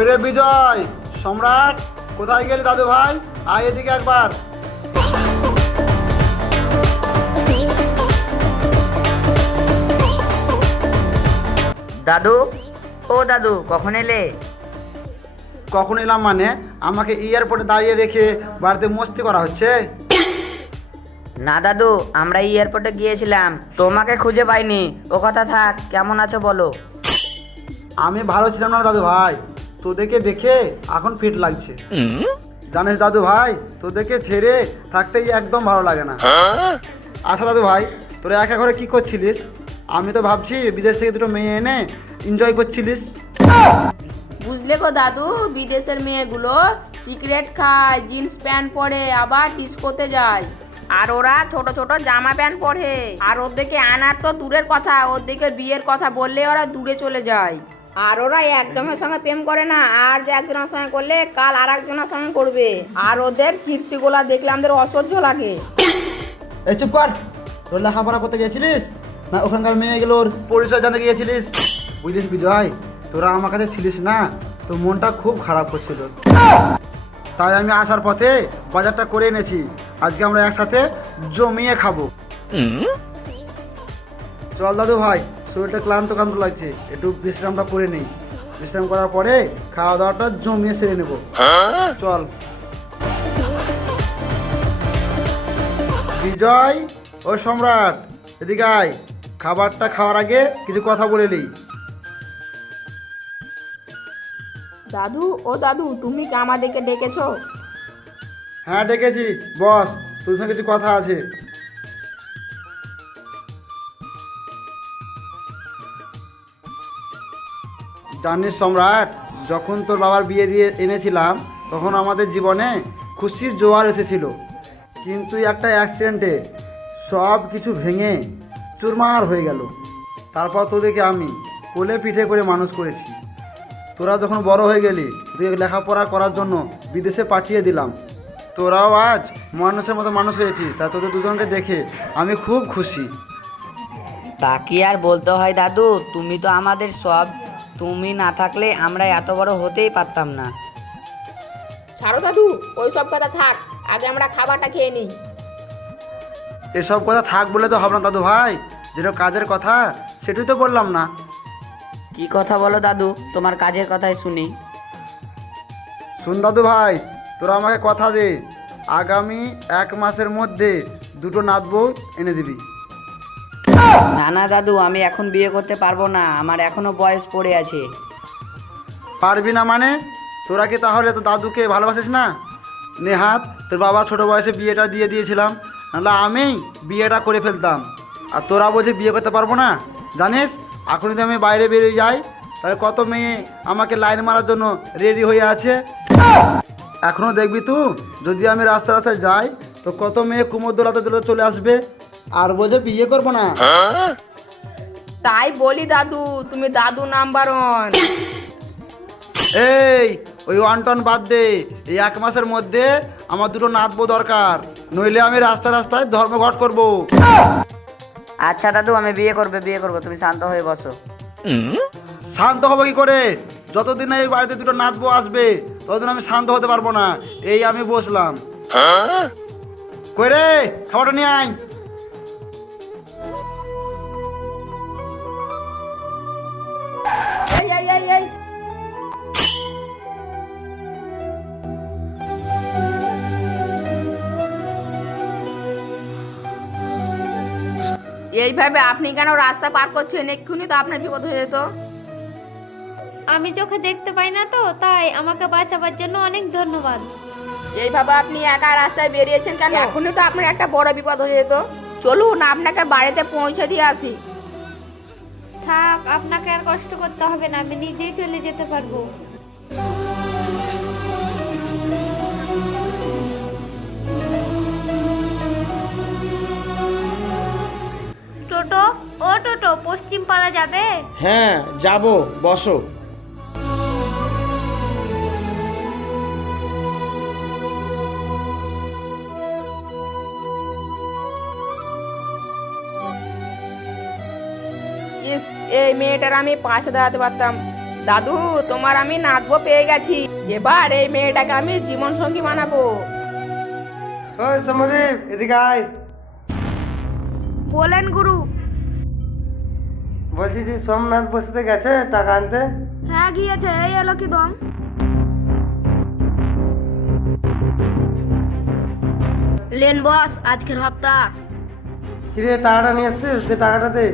কইরে বিজয়, সম্রাট, কোথায় গেলি দাদু ভাই? আয় এদিকে একবার। দাদু, ও দাদু, কখন এলে? কখন এলাম মানে? আমাকে এয়ারপোর্টে দাঁড়িয়ে রেখে বাড়িতে মস্তি করা হচ্ছে? না দাদু, আমরা এয়ারপোর্টে গিয়েছিলাম, তোমাকে খুঁজে পাইনি। ও কথা থাক, কেমন আছো বলো? আমি ভালো ছিলাম না দাদু ভাই, তোদেরকে দেখে এখন ফিট লাগছে। জানিস দাদু ভাই, তোদেরকে ছেড়ে থাকতেই একদম ভালো লাগে না। আচ্ছা দাদু ভাই, তোরা একা ঘরে কি করছিলিস? আমি তো ভাবছি বিদেশ থেকে দুটো মেয়ে এনে এনজয় করছিলিস। বুঝলে গো দাদু, বিদেশের মেয়েগুলো সিগারেট খায়, জিন্স প্যান্ট পরে, আবার ডিস্কোতে যায়। আর ওরা ছোট ছোট জামা প্যান্ট পরে। আর ওদেরকে আনার তো দূরের কথা, ওদেরকে বিয়ের কথা বললে ওরা দূরে চলে যায়। আর ওরা একজনের সঙ্গে প্রেম করে না, আর যে একজনের সঙ্গে করলে কাল আর একজনের সঙ্গে করবে। আর ওদের কীর্তিগুলা দেখলে আমাদের অসহ্য লাগে। এই চুপ কর, তোর লেখাপড়া করতে গিয়েছিলিস না ওখানকার মেয়েগুলোর পরিচয় জানতে গিয়েছিলিস? বুঝলিস বিজয়, তোরা আমার কাছে ছিলিস না, তো মনটা খুব খারাপ করছিল। তাই আমি আসার পথে বাজারটা করে এনেছি, আজকে আমরা একসাথে জমিয়ে খাবো। চল দাদু ভাই, শরীরটা ক্লান্ত ক্লান্ত লাগছে, একটু বিশ্রামটা করে নেই। বিশ্রাম করার পরে খাওয়া দাওয়াটা জমিয়ে সেরে নেব। চল বিজয় ও সম্রাট, এদিকে আয়। খাবারটা খাওয়ার আগে কিছু কথা বলে নিই। দাদু, ও দাদু, তুমি কি আমাদেরকে ডেকেছো? হ্যাঁ ডেকেছি, বস, তোর সঙ্গে কিছু কথা আছে। জানিস সম্রাট, যখন তোর বাবার বিয়ে দিয়ে এনেছিলাম তখন আমাদের জীবনে খুশির জোয়ার এসেছিল, কিন্তু একটা অ্যাক্সিডেন্টে সব কিছু ভেঙে চুরমার হয়ে গেল। তারপর তোদেরকে আমি কোলে পিঠে করে মানুষ করেছি। তোরা যখন বড় হয়ে গেলি, তোদের লেখাপড়া করার জন্য বিদেশে পাঠিয়ে দিলাম। তোরাও আজ মানুষের মতো মানুষ হয়েছিস, তাই তোদের দুজনকে দেখে আমি খুব খুশি। তা কি আর বলতে হয় দাদু, তুমি তো আমাদের সব। তুমি না থাকলে আমরা এত বড় হতেই পারতাম না। ছাড়ো দাদু, ওই সব কথা থাক, আগে আমরা খাবারটা খেয়ে নিই। এসব কথা থাক বলে তো হবে না দাদু ভাই, যেটা কাজের কথা সেটাই তো বললাম না। কি কথা বলো দাদু, তোমার কাজের কথাই শুনি। শুন দাদু ভাই, তোরা আমাকে কথা দে, আগামী 1 মাসের মধ্যে দুটো নাত বউ এনে দিবি। না না দাদু, আমি এখন বিয়ে করতে পারবো না, আমার এখনো বয়স পড়ে আছে। পারবি না মানে? তোরা কি তাহলে তো দাদুকে ভালোবাসিস না? নেহাত তোর বাবা ছোটো বয়সে বিয়েটা দিয়ে দিয়েছিলাম, নাহলে আমি বিয়েটা করে ফেলতাম। আর তোরা বলছিস বিয়ে করতে পারবো না? জানিস এখন যদি আমি বাইরে বেরিয়ে যাই, তাহলে কত মেয়ে আমাকে লাইন মারার জন্য রেডি হয়ে আছে। এখনও দেখবি তুই, যদি আমি রাস্তা রাস্তায় যাই তো কত মেয়ে কুমোর দোলাতে দোলাতে চলে আসবে, আর বলছে বিয়ে করবো না। তাই বলি দাদু, তুমি দাদু নাম্বার 1। এই ওই ওয়ান টন বাদ দে, এই 1 মাসের মধ্যে আমার দুটো নাতবো দরকার, নইলে আমি রাস্তায় রাস্তায় ধর্মঘট করব। আচ্ছা দাদু, আমি বিয়ে করবো, তুমি শান্ত হয়ে বসো। শান্ত হবো কি করে? যতদিন না এই বাড়িতে দুটো নাতবো আসবে ততদিন আমি শান্ত হতে পারবো না। এই আমি বসলাম। কই রে, খাবারটা নিয়ে আয়। এই এই এই এই, এইভাবে আপনি কেন রাস্তা পার করছেন? এক্ষুনি তো আপনার বিপদ হয়ে যেত। আমি চোখে দেখতে পাই না তো, তাই আমাকে বাঁচাবার জন্য অনেক ধন্যবাদ। এইভাবে আপনি একা রাস্তায় বেরিয়েছেন কেন? এখনই তো আপনার একটা বড় বিপদ হয়ে যেত। চলুন আপনাকে বাড়িতে পৌঁছে দিয়ে আসি। থাক, আপনাকে আর কষ্ট করতে হবে না, আমি নিজেই চলে যেতে পারবো। টোটো, ও টোটো, পশ্চিম পাড়া যাবে? হ্যাঁ যাবো, বসো। ইস, এই মেয়েটার আমি পাশে দাঁড়াতে পারতাম। দাদু তোমার আমি নাচবো পেয়ে গেছি, এবার এই মেয়েটাকে আমি জীবন সঙ্গী বানাবো। ওই সমদীপ এদিকে আয়। বলেন গুরু। বলছি যে সোমনাথ বসতে গেছে টাকা আনতে। হ্যাঁ গিয়েছে, এই এলো কি দম। লেন বস, আজকের হপ্তা। কিরে টাকাটা নিয়ে এসছিস, দে টাকাটা দে।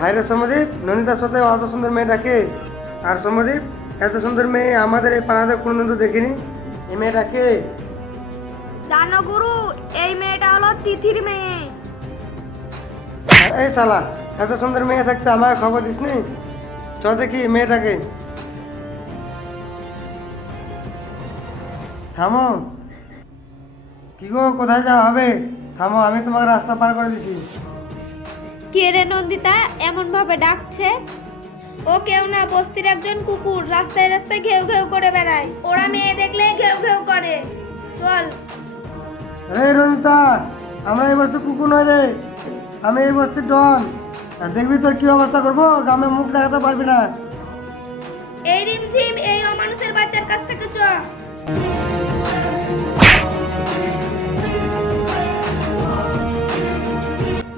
হায় রে সমদীপ, নন্দিতার সাথে অত সুন্দর মেয়েটাকে। আর সমদীপ, এত সুন্দর মেয়ে আমাদের এই পাড়াতে কোনোদিন তো দেখিনি। এই মেয়েটাকে জানো গুরু, এই মেয়েটা হলো তিথির মেয়ে। এই শালা, এত সুন্দর মেয়ে থাকতে আমাকে খবর দিসনি? চ দেখি মেয়েটাকে। থামো। কি গো, কোথায় যাওয়া হবে? থামো, আমি তোমাকে রাস্তা পার করে দিছি। কে রে নন্দিতা এমন ভাবে ডাকছে? ও কেউ না, বস্তির একজন কুকুর, রাস্তায় রাস্তায় ঘেউ ঘেউ করে বেড়ায়। ওরা মেয়ে দেখলে ঘেউ ঘেউ করে। চল। রে রঞ্জিতা, আমরা এই বস্তির কুকুর নয় রে, আমি এই বস্তির ডন। আর দেখবি তোর কি অবস্থা করবো, গ্রামে মুখ দেখাতে পারবি না। এই রিমঝিম, এই অমানুষের বাচ্চার কাছ থেকে চ।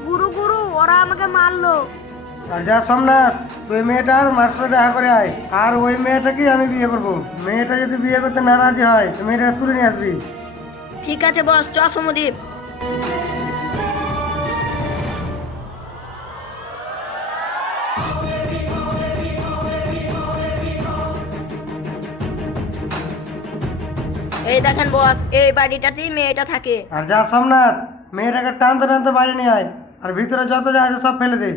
গুরু গুরু, ওরা আমাকে মারলো। আর যা সোমনাথ, তুই মেয়েটার মার সাথে দেখা করে আয়, আর ওই মেয়েটাকেই আমি বিয়ে করবো। মেয়েটা যদি বিয়ে করতে না রাজি হয়, মেয়েটাকে তুলে নিয়ে আসবি। ঠিক আছে বস, চ সমদীপ। এই দেখেন বস, এই বাড়িটাতেই মেয়েটা থাকে। আর যা সোমনাথ, মেয়েটাকে টানতে টানতে বাইরে নিয়ে আয়, আর ভিতরে যত যা আছে সব ফেলে দে।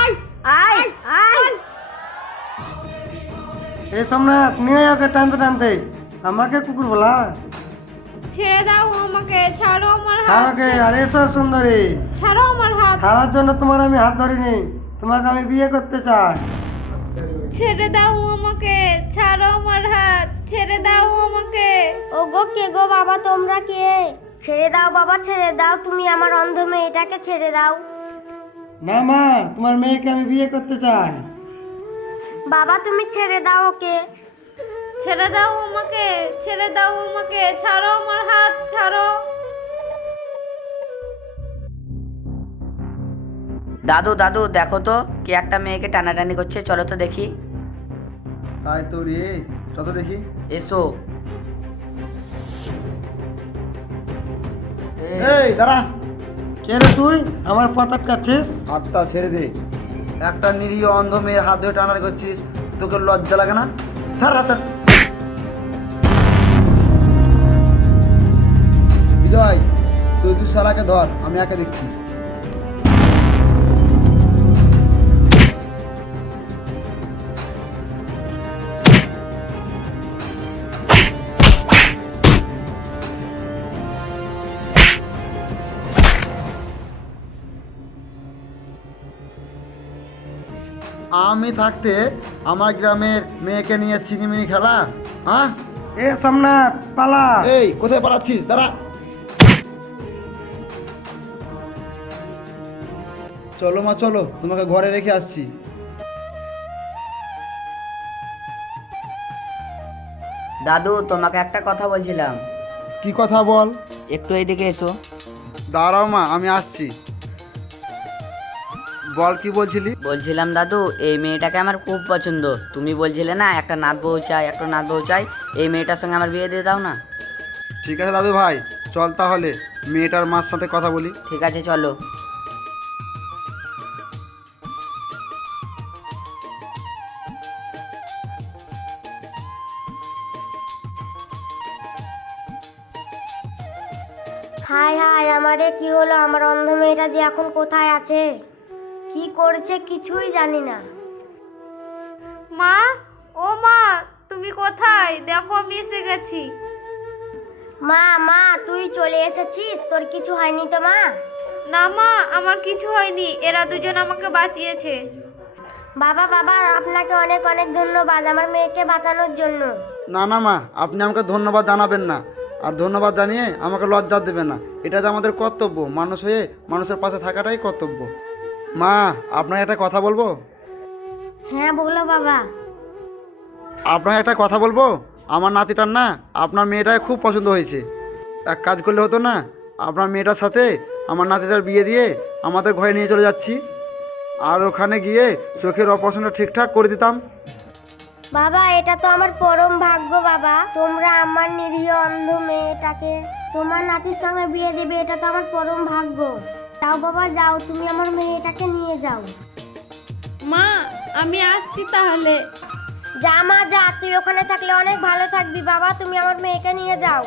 আয় আয় আয়। এই সোমনাথ, নিয়ে আয় ওকে টানতে টানতে। আমাকে কুকুর বলা? ছেড়ে দাও আমাকে, ছাড়ো আমার হাত। ছাড়োকে, আর এসো সুন্দরী। ছাড়ো আমার হাত। ছাড়ার জন্য তোমার আমি হাত ধরিনি, তোমাকে আমি বিয়ে করতে চাই। ছেড়ে দাও আমাকে, ছাড়ো আমার হাত, ছেড়ে দাও আমাকে। ওগো কে গো বাবা, তোমরা কে? ছেড়ে দাও বাবা, ছেড়ে দাও, তুমি আমার অন্ধ মেয়েটাকে ছেড়ে দাও। না মা, তোমার মেয়েকে আমি বিয়ে করতে চাই। বাবা তুমি ছেড়ে দাও ওকে। ছেড়ে দাও আমাকে, ছেড়ে দাও আমাকে, ছাড়ো আমার হাত, ছাড়ো। দাদু দাদু দেখো তো, কে একটা মেয়েকে টানাটানি করছে, চলো তো দেখি। তাই তো রে, যত দেখি। এসো। এই দাঁড়া, কে রে তুই, আমার পথ আটকাচ্ছিস? হাতটা ছেড়ে দে। একটা নিরীহ অন্ধ মেয়ের হাত ধরে টানাটানি করছিস, তোকে লজ্জা লাগে না? ছাড় হাত ছাড়। বিজয়, তুই দুই শালাকে ধর, আমি একে দেখছি। আমি থাকতে আমার গ্রামের মেয়েকে নিয়ে চিনিমিনি খেলা? হ্যাঁ, এ সোমনাথ, পালা। এই কোথায় পালাচ্ছিস? দাঁড়া। চলো মা চলো, তোমাকে ঘরে রেখে আসছি। দাদু তোমাকে একটা কথা বলছিলাম। কি কথা বল? একটু এইদিকে এসো। দাঁড়াও মা, আমি আসছি। বল, কি বলছিলি? বলছিলাম দাদু, এই মেয়েটাকে আমার খুব পছন্দ। তুমি বলছিলে না একটা নাত বউ চাই, একটা নাত বউ চাই, এই মেয়েটার সঙ্গে আমার বিয়ে দিয়ে দাও না? ঠিক আছে দাদু ভাই, চল তাহলে মেয়েটার মার সাথে কথা বলি। ঠিক আছে চলো। হাই হাই, আমারে কি হলো? আমার অন্ধ মেয়েটা যে এখন কোথায় আছে? কি করছে কিছুই জানি না। মা, ও মা, তুমি কোথায়? দেখো আমি এসে গেছি। মা মা তুই চলে এসেছিস, তোর কিছু হয়নি তো মা? না মা, আমার কিছু হয়নি, এরা দুজন আমাকে বাঁচিয়েছে। বাবা বাবা আপনাকে অনেক অনেক ধন্যবাদ আমার মেয়েকে বাঁচানোর জন্য। না না মা, আপনি আমাকে ধন্যবাদ জানাবেন না, আর ধন্যবাদ জানিয়ে আমাকে লজ্জা দেবেন না। এটা যে আমাদের কর্তব্য, মানুষ হয়ে মানুষের পাশে থাকাটাই কর্তব্য। মা, আপনাকে একটা কথা বলবো? হ্যাঁ বলো বাবা। আপনাকে একটা কথা বলবো? আমার নাতিটার না আপনার মেয়েটাকে খুব পছন্দ হয়েছে। এক কাজ করলে হতো না, আপনার মেয়েটার সাথে আমার নাতিটার বিয়ে দিয়ে আমাদের ঘরে নিয়ে চলে যাচ্ছি, আর ওখানে গিয়ে চোখের অপারেশনটা ঠিকঠাক করে দিতাম। বাবা এটা তো আমার পরম ভাগ্য বাবা, তোমরা আমার নিরীহ অন্ধ মেয়েটাকে তোমার নাতির সঙ্গে বিয়ে দেবে, এটা তো আমার পরম ভাগ্য। যাও বাবা যাও, তুমি আমার মেয়েটাকে নিয়ে যাও। মা, আমি আসছি তাহলে। যা মা যা, তুই ওখানে থাকলে অনেক ভালো থাকবি বাবা, তুমি আমার মেয়েকে নিয়ে যাও।